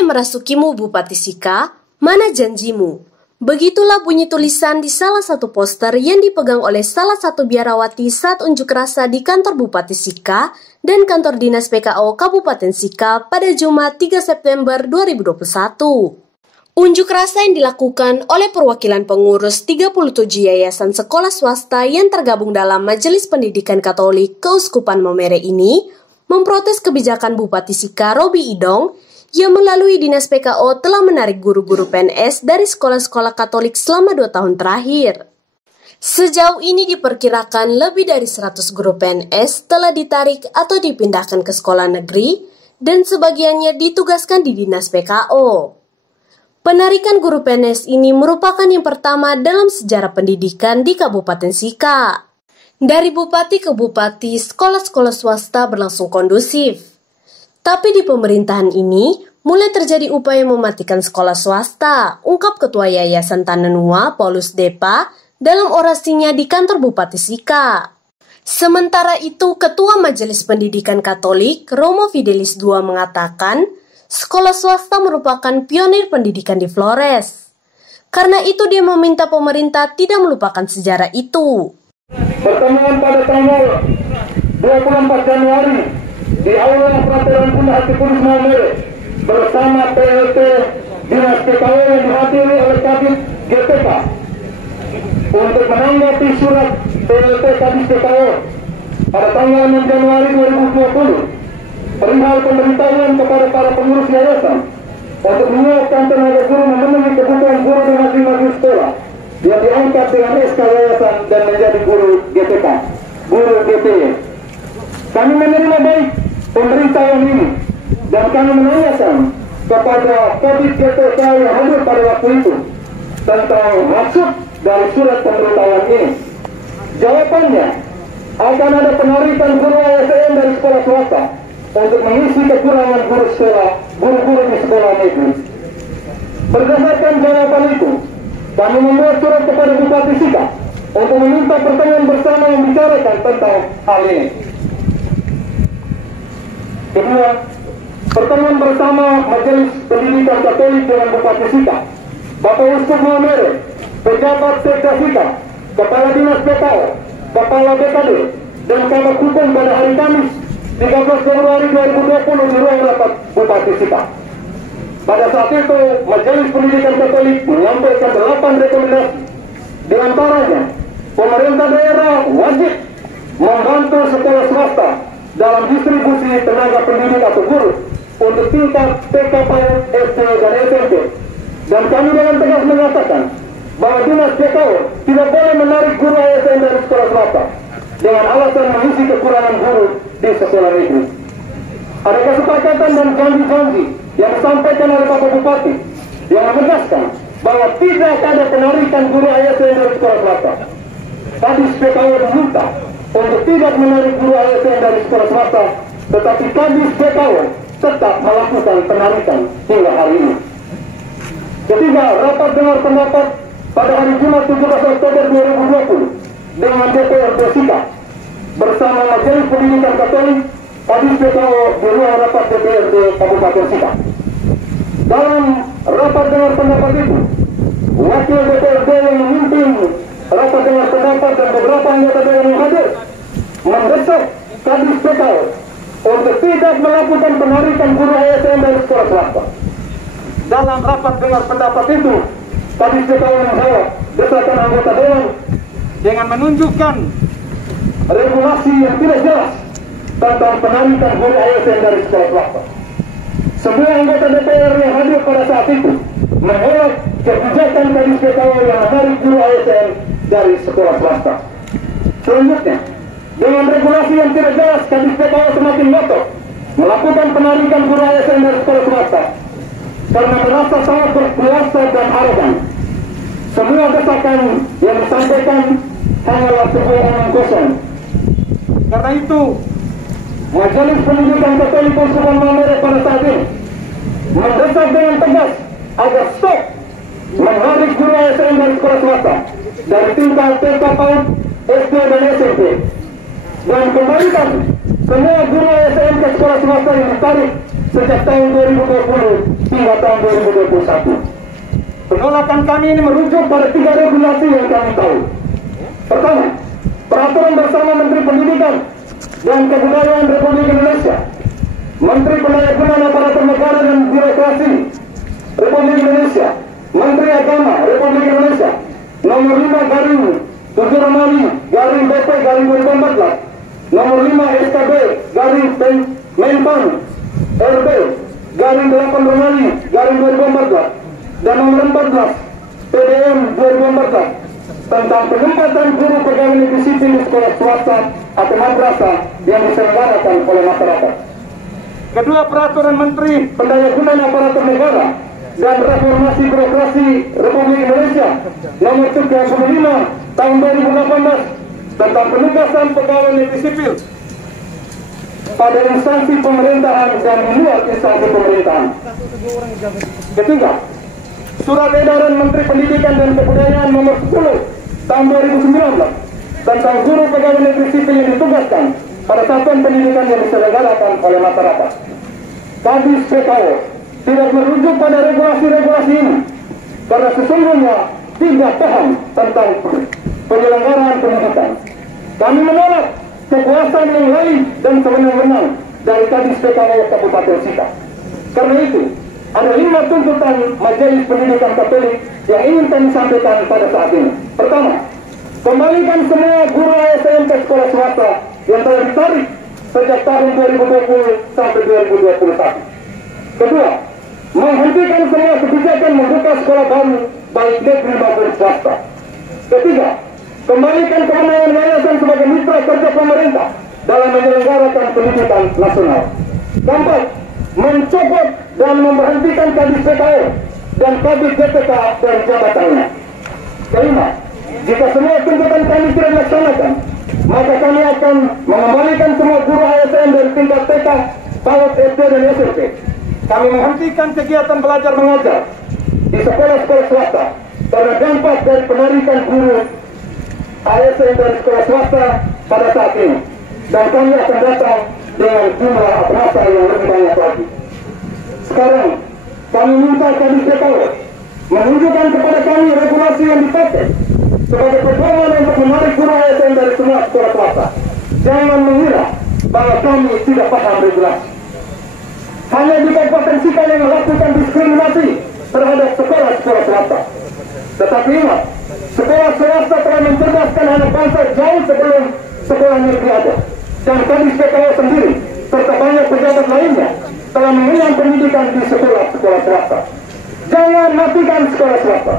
Hai merasukimu Bupati Sika, mana janjimu? Begitulah bunyi tulisan di salah satu poster yang dipegang oleh salah satu biarawati saat unjuk rasa di kantor Bupati Sika dan kantor Dinas PKO Kabupaten Sika pada Jumat 3 September 2021. Unjuk rasa yang dilakukan oleh perwakilan pengurus 37 yayasan sekolah swasta yang tergabung dalam Majelis Pendidikan Katolik Keuskupan Momere ini memprotes kebijakan Bupati Sika Robi Idong yang melalui Dinas PKO telah menarik guru-guru PNS dari sekolah-sekolah Katolik selama 2 tahun terakhir. Sejauh ini diperkirakan lebih dari 100 guru PNS telah ditarik atau dipindahkan ke sekolah negeri dan sebagiannya ditugaskan di Dinas PKO. Penarikan guru PNS ini merupakan yang pertama dalam sejarah pendidikan di Kabupaten Sika. Dari bupati ke bupati, sekolah-sekolah swasta berlangsung kondusif. Tapi di pemerintahan ini, mulai terjadi upaya mematikan sekolah swasta, ungkap Ketua Yayasan Tananua, Paulus Depa, dalam orasinya di kantor Bupati Sika. Sementara itu, Ketua Majelis Pendidikan Katolik, Romo Fidelis II mengatakan, sekolah swasta merupakan pionir pendidikan di Flores. Karena itu dia meminta pemerintah tidak melupakan sejarah itu. Pertemuan pada tanggal 24 Januari di Aula Frateran Bunda Hati Kudus Momere bersama PLT Dinas PKO yang dihadiri oleh Kabid GPK untuk menanggapi surat PLT Kabid PKO pada tanggal 6 Januari 2020 perihal pemberitahuan kepada para pengurus yayasan untuk menyiapkan tenaga guru memenuhi kebutuhan guru di masing-masing sekolah yang diangkat dengan SK yayasan dan menjadi guru GPK, guru GPY. Kami menerima baik pemberitahuan ini dan kami menanyakan kepada Kabid GPK yang hadir pada waktu itu tentang maksud dari surat pemberitahuan ini. Jawabannya, akan ada penarikan guru ASN dari sekolah swasta untuk mengisi kekurangan guru sekolah, guru-guru di sekolah negeri. Berdasarkan jawaban itu, kami membuat surat kepada Bupati Sika untuk meminta pertemuan bersama yang membicarakan tentang hal ini. Kedua, pertemuan bersama Majelis Pendidikan Katolik dengan Bupati Sika, Bapak Uskup Momere, pejabat Sekda Sika, Kepala Dinas PKO, Kepala BKD, dan Kabak Hukum pada hari Kamis 13 Februari 2020 di ruang rapat Bupati Sika. Pada saat itu, Majelis Pendidikan Katolik menyampaikan 8 rekomendasi. Di antaranya, pemerintah daerah wajib membantu sekolah swasta dalam distribusi tenaga pendidik atau guru untuk tingkat TK, PAUD, SD, dan SMP. Dan kami dengan tegas mengatakan bahwa Dinas PKO tidak boleh menarik guru ASN dari sekolah swasta dengan alasan mengisi kekurangan guru di sekolah negeri. Ada kesepakatan dan janji-janji yang disampaikan oleh Bapak Bupati yang menegaskan bahwa tidak ada penarikan guru ASN dari sekolah swasta. Kadis PKO diminta untuk tidak menarik guru ASN dari sekolah swasta, tetapi Kadis PKO tetap melakukan penarikan hingga hari ini. Ketiga, rapat dengar pendapat pada hari Jumat 17 Oktober 2020 dengan DPRD Sika bersama Majelis Pendidikan Katolik, Kadis PKO di ruang rapat DPRD Kabupaten Sika. Dalam rapat dengar pendapat itu, Wakil DPRD yang memimpin rapat dengar pendapat dan beberapa anggota dewan yang hadir mendesak Kadis PKO untuk tidak melakukan penarikan guru ASN dari sekolah swasta. Dalam rapat dengar pendapat itu, Kadis PKO menjawab desakan anggota dewan dengan menunjukkan regulasi yang tidak jelas tentang penarikan guru ASN dari sekolah swasta. Semua anggota DPR yang hadir pada saat itu menolak kebijakan Kadis PKO yang menarik guru ASN dari sekolah swasta. Selanjutnya, dengan regulasi yang tidak jelas, Kadis PKO semakin ngotot melakukan penarikan guru ASN dari sekolah swasta karena merasa sangat berkuasa dan arogan. Semua desakan yang disampaikan hanyalah sebuah omong kosong. Karena itu, Majelis Pendidikan Katolik Keuskupan Momere pada saat ini mendesak dengan tegas agar stop menarik guru ASN dari sekolah swasta dari tingkat TK, PAUD, SD, dan SMP, dan kembalikan semua guru ASN ke sekolah swasta yang ditarik sejak tahun 2020 hingga tahun 2021. Penolakan kami ini merujuk pada 3 regulasi yang kami tahu. Pertama, Peraturan Bersama Menteri Pendidikan dan Kebudayaan Republik Indonesia, Menteri Pendaya-gunaan Aparatur Negara dan Birokrasi Republik Indonesia, Menteri Agama Republik Indonesia, nomor 5 garing 7 Romawi garing BP garing 2014, nomor 5 SKB garing Menpan RB garing 8 Romawi garing 2014, dan nomor 14 PDM 2014 tentang penempatan guru pegawai negeri sipil di sekolah swasta atau madrasah yang diselenggarakan oleh masyarakat. Kedua, Peraturan Menteri Pendaya-gunaan Aparatur Negara dan Reformasi Birokrasi Republik Indonesia nomor 35 tahun 2018 tentang penugasan pegawai negeri sipil pada instansi pemerintahan dan di luar instansi pemerintahan. Ketiga, Surat Edaran Menteri Pendidikan dan Kebudayaan nomor 10 tahun 2019 tentang guru pegawai negeri sipil yang ditugaskan pada satuan pendidikan yang diselenggarakan oleh masyarakat. Kadis PKO tidak merujuk pada regulasi-regulasi ini karena sesungguhnya tidak paham tentang penyelenggaraan pendidikan. Kami menolak kekuasaan yang lain dan sewenang-wenang dari Kadis PKO Kabupaten Sika. Karena itu, ada 5 tuntutan Majelis Pendidikan Katolik yang ingin kami sampaikan pada saat ini. Pertama, kembalikan semua guru ASN ke sekolah swasta yang telah ditarik sejak tahun 2020 sampai 2021. Kedua, menghentikan semua kebijakan membuka sekolah baru baik negeri maupun swasta. Ketiga, kembalikan kewenangan yayasan sebagai mitra kerja pemerintah dalam menyelenggarakan pendidikan nasional. Keempat, mencopot dan memberhentikan Kadis PKO dan Kadis DPK dari jabatannya. Kelima, jika semua tuntutan kami tidak dilaksanakan, maka kami akan mengembalikan semua guru ASN dari tingkat TK, PAUD, SD, dan SMP. Kami menghentikan kegiatan belajar mengajar di sekolah-sekolah swasta karena dampak dari penarikan guru ASN dari sekolah swasta pada saat ini. Dan kami akan datang dengan jumlah massa yang lebih banyak lagi. Sekarang, kami minta Kadis PKO menunjukkan kepada kami regulasi yang dipakai sebagai pedoman untuk menarik guru ASN dari semua sekolah swasta. Jangan mengira bahwa kami tidak paham regulasi. Hanya di Kabupaten Sika yang melakukan diskriminasi terhadap sekolah-sekolah swasta. Tetapi ingat, sekolah swasta telah mencerdaskan anak bangsa jauh sebelum sekolah negeri ada. Dan Kadis PKO sendiri serta banyak pejabat lainnya telah mengenyam pendidikan di sekolah-sekolah swasta. Jangan matikan sekolah swasta.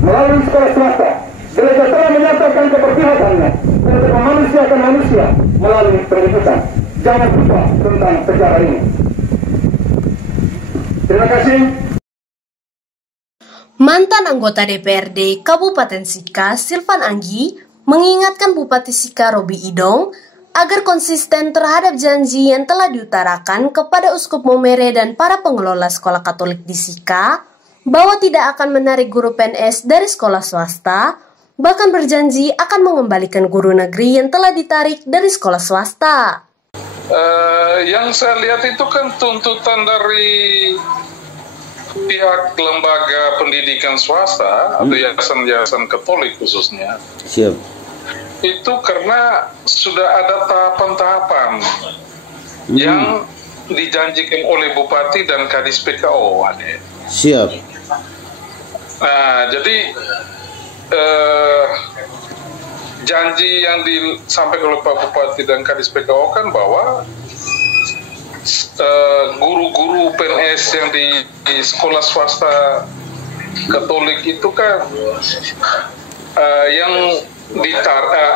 Melalui sekolah swasta, gereja telah menyatakan keberpihakannya untuk memanusiakan manusia melalui pendidikan. Jangan lupa tentang sejarah ini. Terima kasih. Mantan anggota DPRD Kabupaten Sika, Silvan Anggi, mengingatkan Bupati Sika Robi Idong agar konsisten terhadap janji yang telah diutarakan kepada Uskup Momere dan para pengelola sekolah Katolik di Sika, bahwa tidak akan menarik guru PNS dari sekolah swasta, bahkan berjanji akan mengembalikan guru negeri yang telah ditarik dari sekolah swasta. Yang saya lihat itu kan tuntutan dari pihak lembaga pendidikan swasta atau yayasan-yayasan Katolik khususnya. Siap. Itu karena sudah ada tahapan-tahapan yang dijanjikan oleh Bupati dan Kadis PKO. Siap. Nah, jadi janji yang disampaikan oleh Pak Bupati dan Kadis PKO kan bahwa guru-guru PNS yang di sekolah swasta Katolik itu kan yang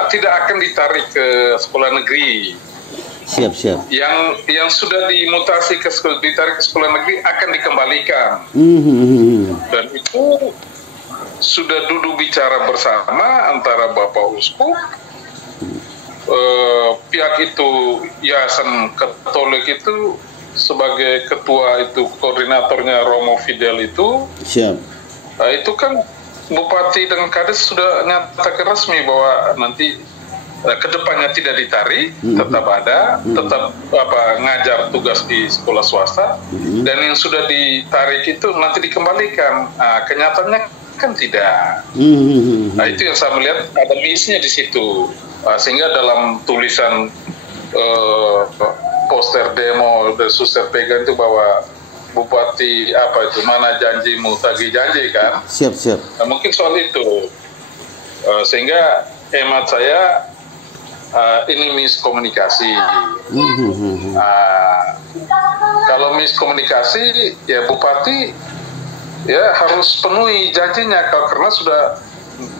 tidak akan ditarik ke sekolah negeri. Siap. Yang sudah dimutasi ditarik ke sekolah negeri akan dikembalikan. Dan itu sudah duduk bicara bersama antara Bapak Uskup, pihak itu Yayasan Katolik itu sebagai ketua itu koordinatornya Romo Fidel itu. Siap. Itu kan Bupati dan Kades sudah nyatakan resmi bahwa nanti kedepannya tidak ditarik, tetap ada, tetap ngajar tugas di sekolah swasta, dan yang sudah ditarik itu nanti dikembalikan. Kenyataannya kan tidak. Nah, itu yang saya melihat ada miss-nya di situ. Sehingga dalam tulisan poster demo dari Suster Pega itu bahwa Bupati mana janjimu, tagih janji kan? Siap. Nah, mungkin soal itu. Sehingga hemat saya ini miskomunikasi. Kalau miskomunikasi, ya Bupati ya harus penuhi janjinya karena sudah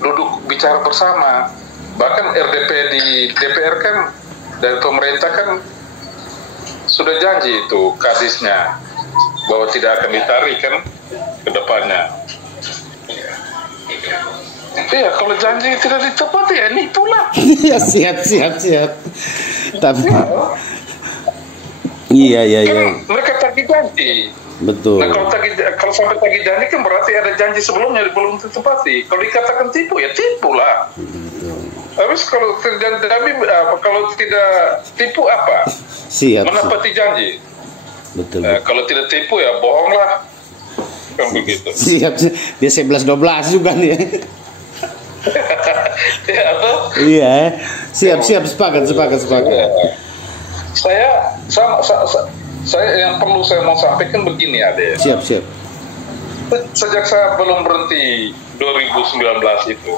duduk bicara bersama. Bahkan RDP di DPR kan dari pemerintah kan sudah janji itu kadisnya bahwa tidak akan ditarik kan ke depannya. Iya, kalau janji tidak ditepati ya nipu lah. Iya, siap. Tapi iya. Kan mereka tagih janji. Betul. Nah, kalau sampai tagih janji kan berarti ada janji sebelumnya belum ditepati. Kalau dikatakan tipu ya tipu lah. Habis kalau tidak tipu apa? Siap. Menepati janji. Betul. Kalau tidak tipu ya bohong lah. Kan begitu. Siap. Dia 11-12 juga nih. Ya, atau? Iya. Siap. Sepakat. Saya yang perlu saya mau sampaikan begini Ade. Siap. Sejak saya belum berhenti 2019 itu,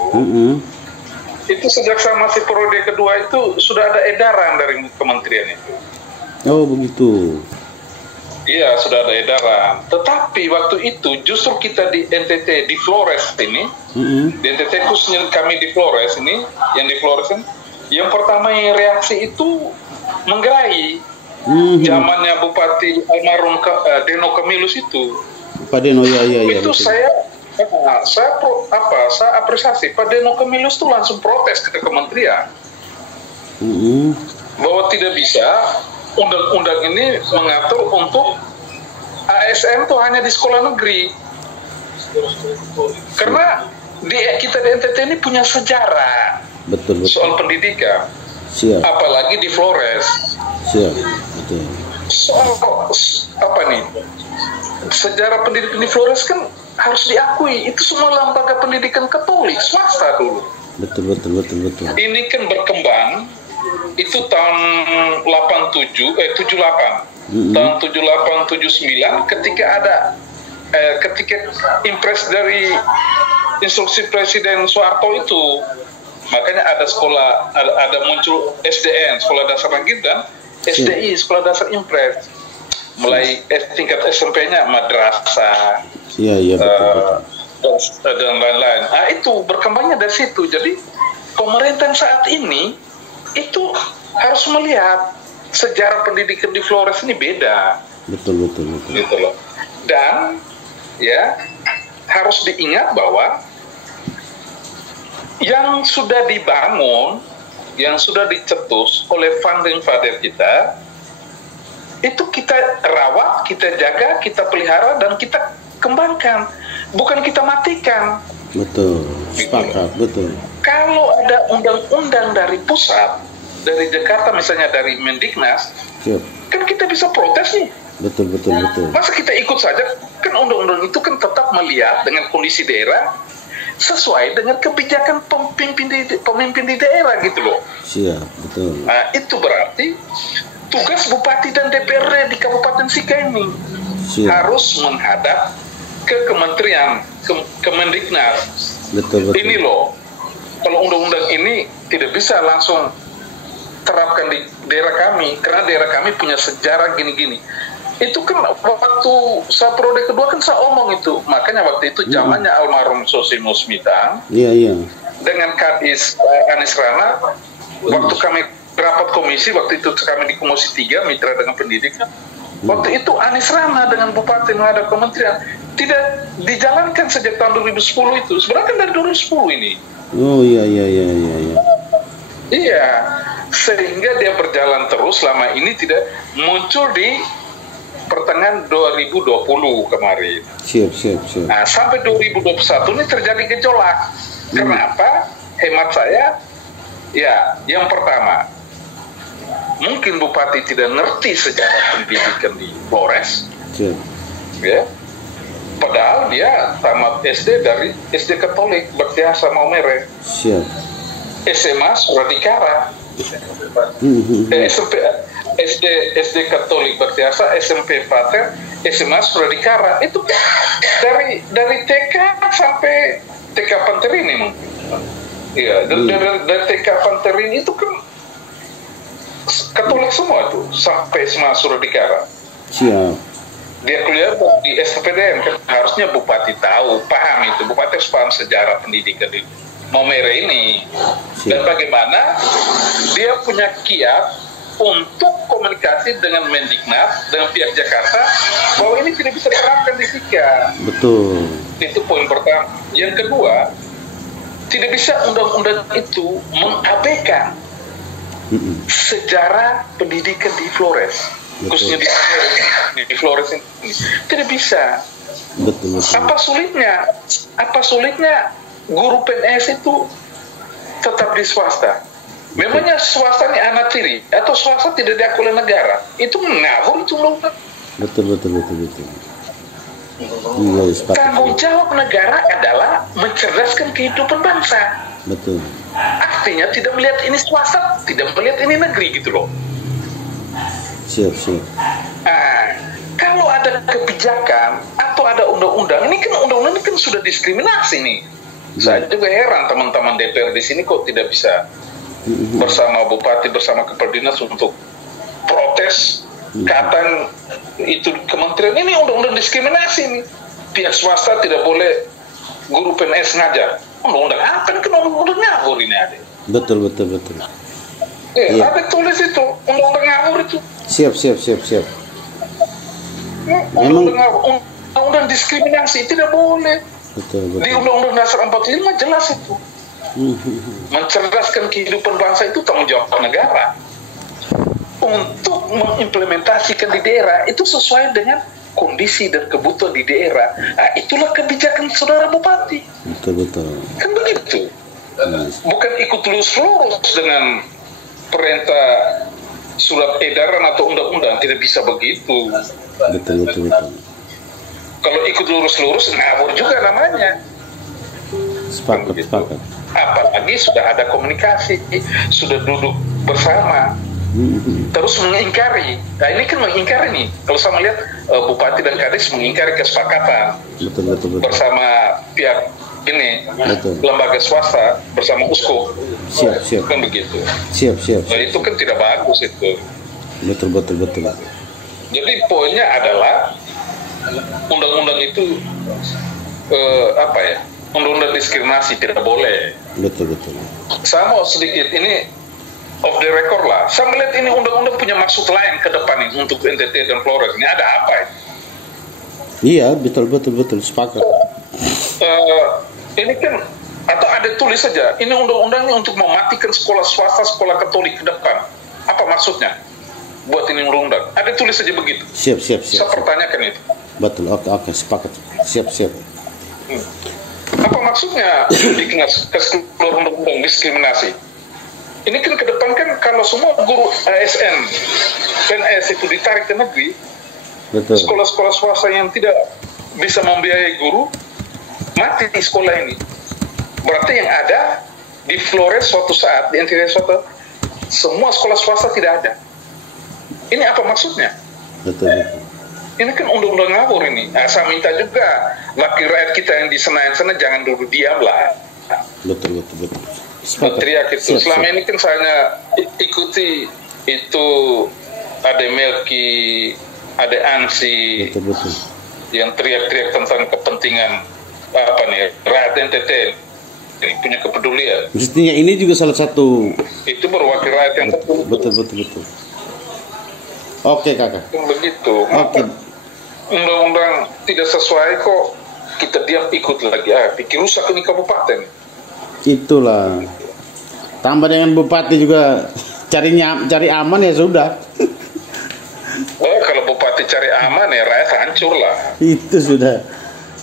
itu sejak saya masih periode kedua itu sudah ada edaran dari kementerian itu. Oh begitu. Iya, sudah ada edaran. Tetapi waktu itu justru kita di NTT di Flores ini, di NTT khususnya kami di Flores ini, yang di Flores kan, yang pertama yang reaksi itu menggerai. Zamannya Bupati almarhum Deno Kamilus itu. Pak Deno, iya. Itu betul. saya apresiasi. Pak Deno Kamilus itu langsung protes ke kementerian bahwa tidak bisa undang-undang ini mengatur untuk ASN itu hanya di sekolah negeri. Karena kita di NTT ini punya sejarah Betul. soal pendidikan. Siap. Apalagi di Flores. Siap. Betul. Soal sejarah pendidikan di Flores kan harus diakui, itu semua lembaga pendidikan Katolik swasta dulu. Betul. Ini kan berkembang itu tahun 78. Tahun 78 79 ketika impres dari instruksi Presiden Soeharto itu, makanya ada sekolah, ada muncul SDN, Sekolah Dasar Negeri, dan SDI, Sekolah Dasar Impres. Mulai tingkat SMP-nya madrasah, iya betul. Dan lain-lain. Nah, itu berkembangnya dari situ. Jadi pemerintah saat ini itu harus melihat sejarah pendidikan di Flores ini beda. Betul. Gitu loh. Dan ya harus diingat bahwa yang sudah dibangun, yang sudah dicetus oleh founding father kita, itu kita rawat, kita jaga, kita pelihara, dan kita kembangkan. Bukan kita matikan. Betul. Sepakat, betul. Kalau ada undang-undang dari pusat, dari Jakarta misalnya, dari Mendiknas, kan kita bisa protes nih. Betul. Masa kita ikut saja? Kan undang-undang itu kan tetap melihat dengan kondisi daerah sesuai dengan kebijakan pemimpin di daerah gitu loh. Siap, betul. Nah, itu berarti tugas Bupati dan DPRD di Kabupaten Sika ini harus menghadap ke kementerian, ke Mendiknas. Betul. Ini loh, kalau undang-undang ini tidak bisa langsung terapkan di daerah kami, karena daerah kami punya sejarah gini-gini. Itu kan waktu saya periode kedua kan saya omong itu, makanya waktu itu zamannya almarhum Sosimo Smitang, dengan Kadis Anis Rana, waktu kami rapat komisi, waktu itu kami di Komisi 3 mitra dengan pendidikan, waktu itu Anis Rana dengan Bupati menghadap kementerian, tidak dijalankan sejak tahun 2010 itu. Sebenarnya kan dari 2010 ini. Oh iya. Iya, sehingga dia berjalan terus selama ini, tidak muncul di pertengahan 2020 kemarin. Siap. Nah, sampai 2021 ini terjadi gejolak. Kenapa? Hemat saya, Ya, yang pertama, mungkin Bupati tidak ngerti sejarah pendidikan di Flores, Siap. ya. Padahal dia tamat SD dari SD Katolik Baktiasa Maumere, Siap. SMA Suradikara, SMP SD Katolik Baktiasa, SMP Pater, SMA Suradikara. Itu dari TK sampai TK Panterini mungkin. Iya, dari TK Panterini itu kan Katolik semua tuh sampai SMA Suradikara. Siap. Dia kuliah di SPDN, kan harusnya Bupati tahu, paham itu. Bupati harus paham sejarah pendidikan di Maumere ini. Dan bagaimana dia punya kiat untuk komunikasi dengan Mendiknas, dengan pihak Jakarta, bahwa ini tidak bisa diterapkan di Sika. Betul. Itu poin pertama. Yang kedua, tidak bisa undang-undang itu mengabaikan sejarah pendidikan di Flores. Khususnya di Flores ini. Tidak bisa. Betul. Apa sulitnya guru PNS itu tetap di swasta? Memangnya swasta ini anak tiri atau swasta tidak diakui oleh negara? Itu ngawur itu loh. Betul. Iya, Tanggung jawab negara adalah mencerdaskan kehidupan bangsa. betul. Artinya tidak melihat ini swasta, tidak melihat ini negeri gitu loh. Siap. Nah, kalau ada kebijakan atau ada undang-undang, ini kan undang-undang ini kan sudah diskriminasi nih. Saya juga heran teman-teman DPR di sini kok tidak bisa bersama Bupati, bersama Kepala Dinas untuk protes. Katakan itu kementerian ini undang-undang diskriminasi nih. Pihak swasta tidak boleh guru PNS ngajar. Undang-undang apa? Ini kan undang-undang ngawur ini ada. Betul. Iya. Ada tulis itu undang-undang ngawur itu. Siap. Undang-undang diskriminasi tidak boleh. Betul. Di Undang-Undang Dasar 45 jelas itu. Mencerdaskan kehidupan bangsa itu tanggung jawab negara. Untuk mengimplementasikan di daerah itu sesuai dengan kondisi dan kebutuhan di daerah. Nah, itulah kebijakan saudara Bupati. Betul. Kan begitu. Bukan ikut lurus dengan perintah surat edaran atau undang-undang, tidak bisa begitu. Betul. Kalau ikut lurus-lurus ngawur juga namanya. Sepakat. Apalagi sudah ada komunikasi, sudah duduk bersama, terus mengingkari. Nah ini kan mengingkari nih. Kalau saya melihat Bupati dan Kadis mengingkari kesepakatan Betul. bersama pihak ini, lembaga swasta bersama USKO. Siap. Kan begitu. Siap. Nah, itu kan tidak bagus itu. Betul. Jadi poinnya adalah undang-undang itu undang-undang diskriminasi tidak boleh. Betul. Saya mau sedikit ini off the record lah. Saya melihat ini undang-undang punya maksud lain ke depan ini untuk NTT dan Flores. Ini ada apa ini? Iya, betul. Sepakat. Ini kan atau ada tulis saja. Ini undang-undang ini untuk mematikan sekolah swasta, sekolah Katolik ke depan. Apa maksudnya? Buat ini undang-undang. Ada tulis saja begitu. Siap. Saya pertanyakan itu. Betul. Oke, sepakat. Siap. Apa maksudnya keluar undang-undang diskriminasi? Ini kan ke depan kan kalau semua guru ASN, PNS itu ditarik ke negeri, Betul. Sekolah-sekolah swasta yang tidak bisa membiayai guru mati di sekolah ini. Berarti yang ada di Flores suatu saat di NTT suatu semua sekolah swasta tidak ada. Ini apa maksudnya? Betul. Ini kan undang-undang ngawur ini. Nah, saya minta juga wakil rakyat kita yang di Senayan sana jangan dulu diam lah. Betul. Teriak itu. Selama ini kan saya ikuti itu ada Melki, ada Ansi, Betul. yang teriak-teriak tentang kepentingan rakyat NTT. Ini punya kepedulian. Mestinya ini juga salah satu. Itu berwakil rakyat yang Betul. Oke, Kakak. Begitu. Oke. Undang-undang tidak sesuai kok kita diam ikut lagi. Pikir rusak ini kabupaten. Itulah. Tambah dengan Bupati juga cari aman ya sudah. Kalau Bupati cari aman ya rakyat hancur lah. Itu sudah.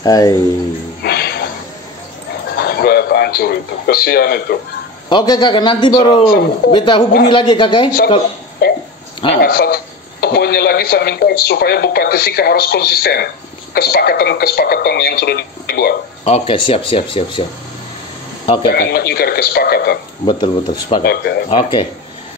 Hai. Rakyat hancur itu. Kesian itu. Oke kakak, nanti baru kita hubungi lagi kakak. Satu poinnya lagi saya minta supaya Bupati Sika harus konsisten kesepakatan yang sudah dibuat. Oke, siap. Oke, Jangan mengingkar kesepakatan. betul sepakat. Oke.